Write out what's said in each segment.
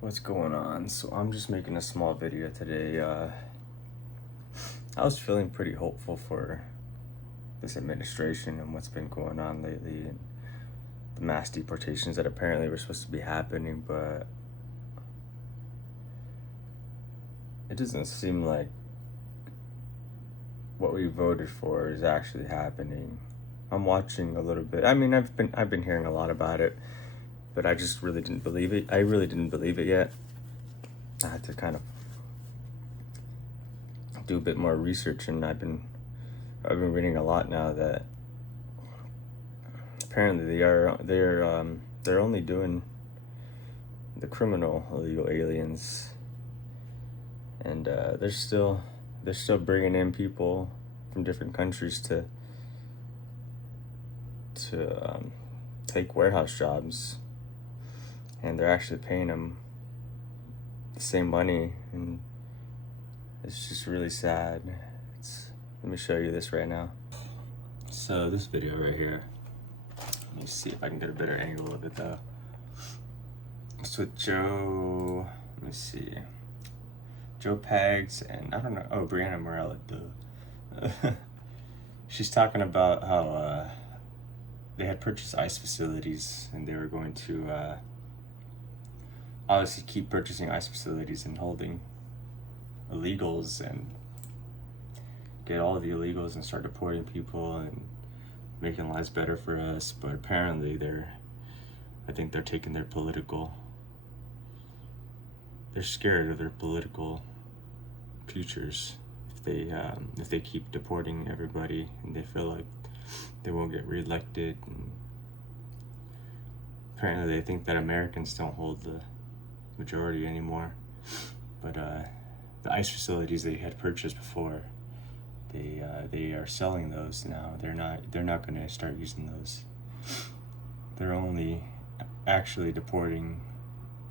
What's going on? So I'm just making a small video today. I was feeling pretty hopeful for this administration and what's been going on lately, and the mass deportations that apparently were supposed to be happening, but it doesn't seem like what we voted for is actually happening. I'm watching a little bit. I mean, I've been hearing a lot about it, but I just really didn't believe it. I really didn't believe it yet. I had to kind of do a bit more research, and I've been reading a lot now that apparently they're only doing the criminal illegal aliens, and they're still bringing in people from different countries to take warehouse jobs, and they're actually paying them the same money, and it's just really sad. Let me show you this right now. So this video right here, let me see if I can get a better angle of it though. It's with Joe, let me see, Joe Pags and I don't know, Brianna Morella, duh. She's talking about how they had purchased ICE facilities, and they were going to obviously keep purchasing ICE facilities and holding illegals and get all of the illegals and start deporting people and making lives better for us. But apparently I think they're taking they're scared of their political futures if they keep deporting everybody, and they feel like they won't get reelected. And apparently they think that Americans don't hold the majority anymore. But the ICE facilities they had purchased before, they are selling those now. They're not going to start using those. They're only actually deporting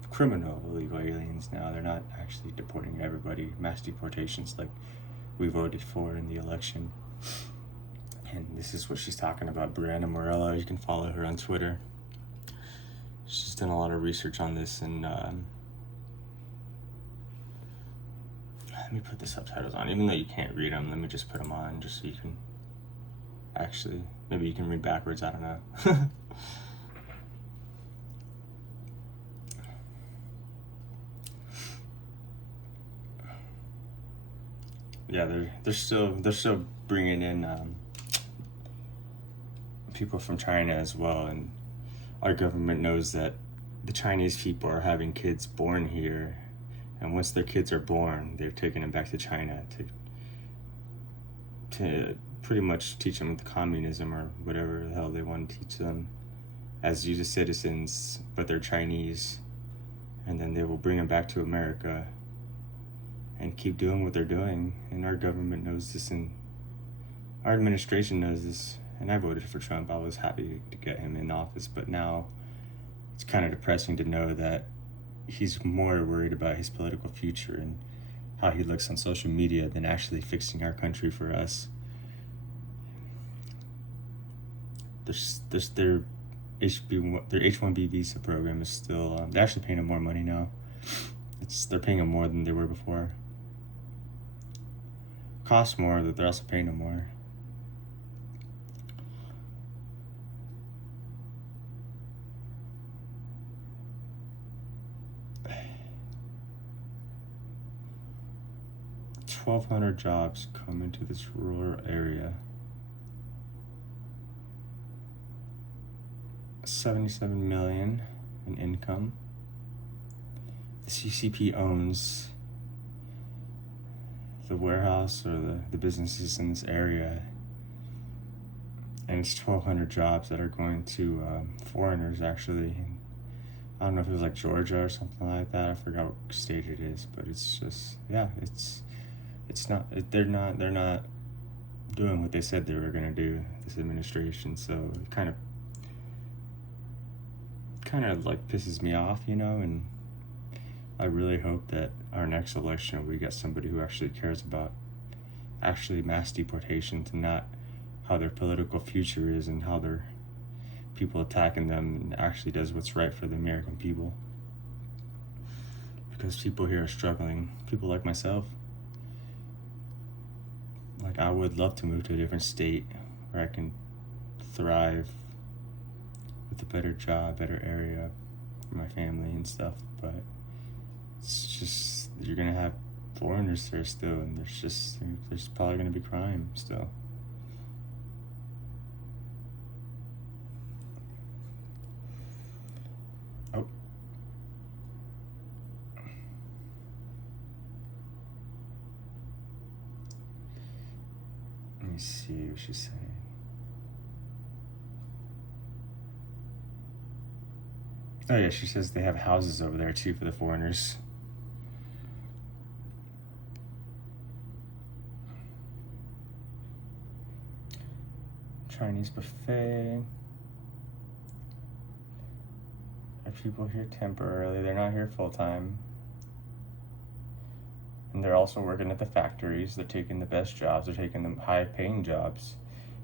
criminal illegal aliens now. They're not actually deporting everybody, mass deportations like we voted for in the election. And this is what she's talking about. Brianna Morella, you can follow her on Twitter. She's done a lot of research on this, and let me put the subtitles on. Even though you can't read them, let me just put them on just so you can actually, maybe you can read backwards, I don't know. Yeah, they're still bringing in people from China as well, and our government knows that the Chinese people are having kids born here, and once their kids are born, they're taking them back to China to pretty much teach them the communism or whatever the hell they want to teach them as U.S. citizens, but they're Chinese, and then they will bring them back to America and keep doing what they're doing. And our government knows this, and our administration knows this. And I voted for Trump. I was happy to get him in office, but now it's kind of depressing to know that he's more worried about his political future and how he looks on social media than actually fixing our country for us. Their H-1B visa program is still, they're actually paying him more money now. They're paying him more than they were before. Costs more, but they're also paying him more. $1,200 jobs come into this rural area. 77 million in income. The CCP owns the warehouse or the businesses in this area, and it's 1,200 jobs that are going to foreigners, actually. I don't know if it was like Georgia or something like that. I forgot what state it is, but it's just, yeah, they're not doing what they said they were going to do, this administration. So it kind of like pisses me off, and I really hope that our next election we get somebody who actually cares about actually mass deportations and not how their political future is and how their people attacking them, and actually does what's right for the American people. because people here are struggling. People like myself. Like, I would love to move to a different state where I can thrive with a better job, better area for my family and stuff, but it's just, you're gonna have foreigners there still, and there's probably gonna be crime still. Oh. Let me see what she's saying. Oh yeah, she says they have houses over there too for the foreigners. Chinese buffet. Are people here temporarily? They're not here full time. And they're also working at the factories. They're taking the best jobs. They're taking the high paying jobs.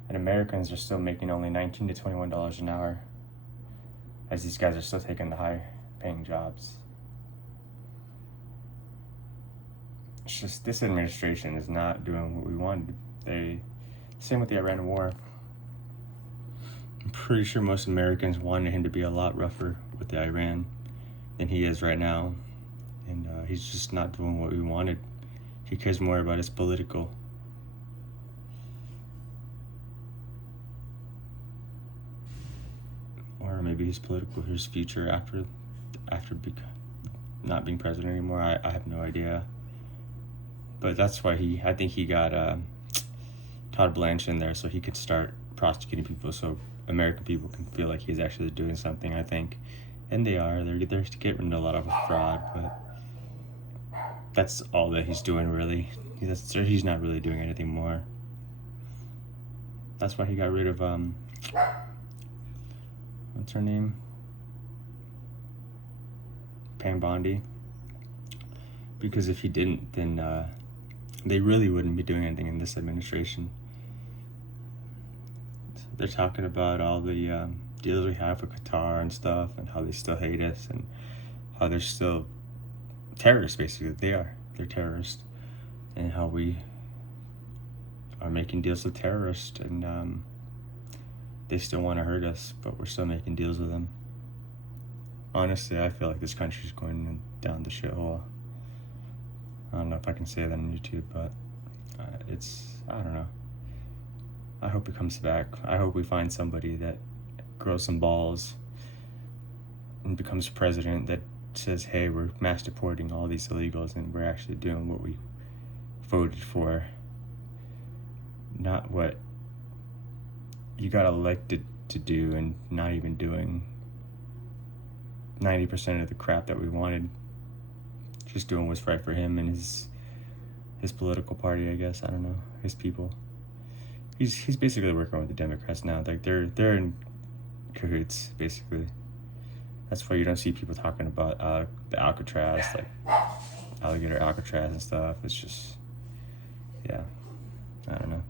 And Americans are still making only $19 to $21 an hour, as these guys are still taking the high paying jobs. It's just, this administration is not doing what we wanted. Same with the Iran war. I'm pretty sure most Americans wanted him to be a lot rougher with the Iran than he is right now. And he's just not doing what we wanted. He cares more about his political. Or maybe his future after not being president anymore. I have no idea. But that's why I think he got Todd Blanche in there, so he could start prosecuting people, so American people can feel like he's actually doing something, I think. And they are. They're getting rid of a lot of fraud, but that's all that he's doing, really. He's not really doing anything more. That's why he got rid of, what's her name? Pam Bondi. Because if he didn't, then they really wouldn't be doing anything in this administration. They're talking about all the deals we have with Qatar and stuff, and how they still hate us, and how they're still terrorists, basically. They're terrorists, and how we are making deals with terrorists, and they still want to hurt us, but we're still making deals with them. Honestly, I feel like this country's going down the shithole. I don't know if I can say that on YouTube, but I don't know. I hope he comes back. I hope we find somebody that grows some balls and becomes president that says, hey, we're mass deporting all these illegals and we're actually doing what we voted for, not what you got elected to do and not even doing 90% of the crap that we wanted. Just doing what's right for him and his political party, I guess. I don't know, his people. He's basically working with the Democrats now. Like they're in cahoots, basically. That's why you don't see people talking about the Alcatraz, like alligator Alcatraz and stuff. It's just, yeah, I don't know.